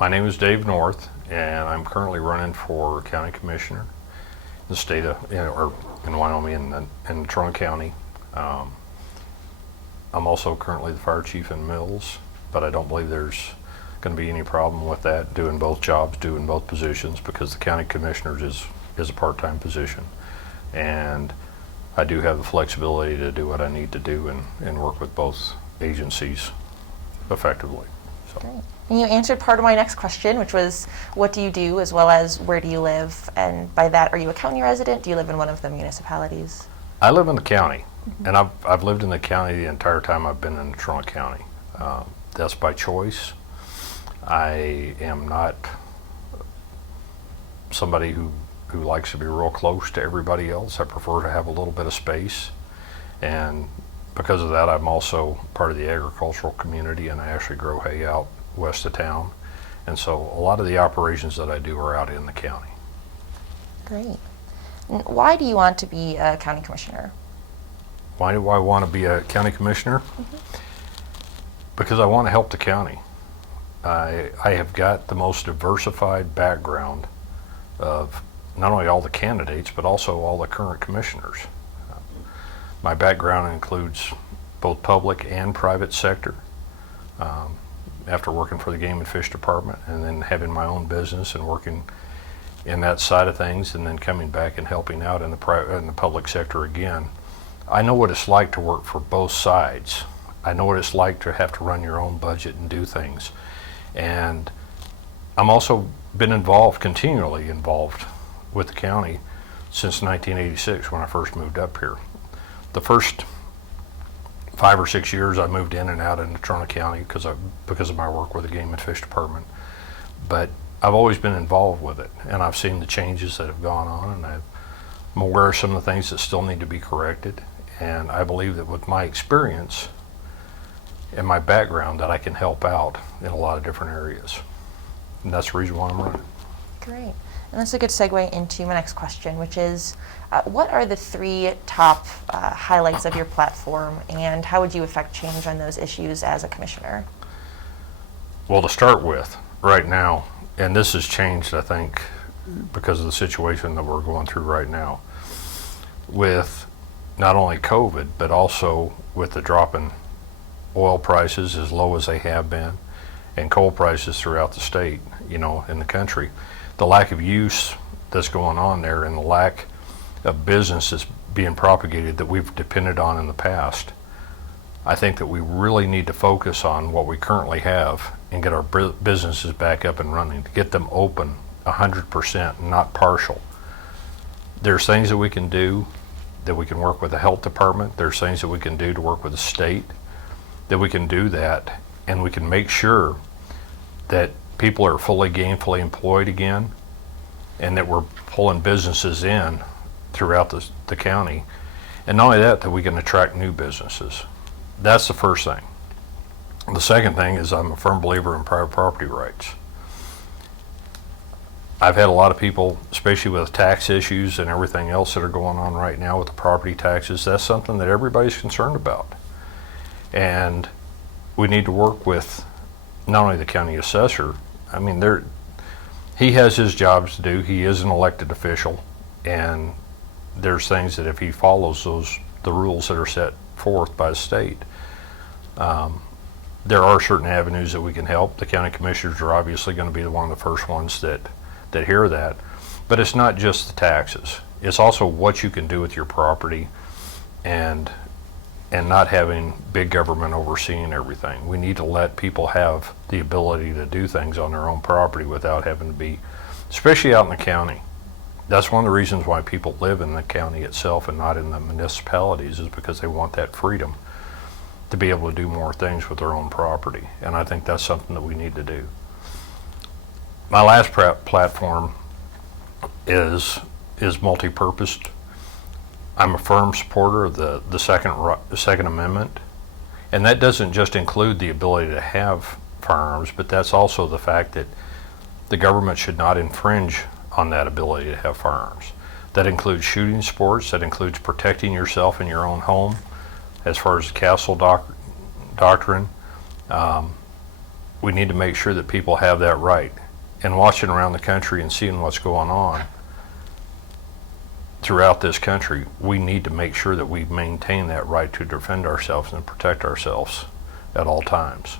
My name is Dave North, and I'm currently running for county commissioner in the state of, or in Wyoming in Natrona County. I'm also currently the fire chief in Mills, but I don't believe there's going to be any problem with that, doing both jobs, doing both positions, because the county commissioner is a part-time position. And I do have the flexibility to do what I need to do and work with both agencies effectively. So. Great. And you answered part of my next question, which was, what do you do, as well as where do you live? And by that, are you a county resident? Do you live in one of the municipalities? I live in the county, and I've lived in the county the entire time I've been in Natrona County. That's by choice. I am not somebody who likes to be real close to everybody else. I prefer to have a little bit of space, and because of that, I'm also part of the agricultural community, and I actually grow hay out west of town. And so a lot of the operations that I do are out in the county. Great. And why do you want to be a county commissioner? Why do I want to be a county commissioner? Because I want to help the county. I have got the most diversified background of not only all the candidates, but also all the current commissioners. My background includes both public and private sector. After working for the Game and Fish Department, and then having my own business and working in that side of things, and then coming back and helping out in the public sector again, I know what it's like to work for both sides. I know what it's like to have to run your own budget and do things. And I'm also been continually involved with the county since 1986 when I first moved up here. The first 5 or 6 years I moved in and out in Natrona County because of my work with the Game and Fish Department. But I've always been involved with it, and I've seen the changes that have gone on, and I'm aware of some of the things that still need to be corrected. And I believe that with my experience and my background that I can help out in a lot of different areas. And that's the reason why I'm running. Great. And that's a good segue into my next question, which is, what are the 3 top highlights of your platform, and how would you affect change on those issues as a commissioner? Well, to start with, right now, and this has changed, I think, because of the situation that we're going through right now, with not only COVID, but also with the drop in oil prices as low as they have been, and coal prices throughout the state, in the country. The lack of use that's going on there, and the lack of business that's being propagated that we've depended on in the past. I think that we really need to focus on what we currently have and get our businesses back up and running, to get them open 100%, not partial. There's things that we can do, that we can work with the health department. There's things that we can do to work with the state, that we can do that, and we can make sure that people are fully gainfully employed again, and that we're pulling businesses in throughout the county. And not only that we can attract new businesses. That's the first thing. The second thing is I'm a firm believer in private property rights. I've had a lot of people, especially with tax issues and everything else that are going on right now with the property taxes, that's something that everybody's concerned about. And we need to work with not only the county assessor, he has his jobs to do. He is an elected official, and there's things that if he follows the rules that are set forth by the state, there are certain avenues that we can help. The county commissioners are obviously going to be one of the first ones that hear that. But it's not just the taxes. It's also what you can do with your property, and not having big government overseeing everything. We need to let people have the ability to do things on their own property without having to be, especially out in the county. That's one of the reasons why people live in the county itself and not in the municipalities, is because they want that freedom to be able to do more things with their own property. And I think that's something that we need to do. My last platform is multi-purposed. I'm a firm supporter of the Second Amendment, and that doesn't just include the ability to have firearms, but that's also the fact that the government should not infringe on that ability to have firearms. That includes shooting sports, that includes protecting yourself in your own home, as far as the castle doctrine. we need to make sure that people have that right. And watching around the country and seeing what's going on throughout this country, we need to make sure that we maintain that right to defend ourselves and protect ourselves at all times.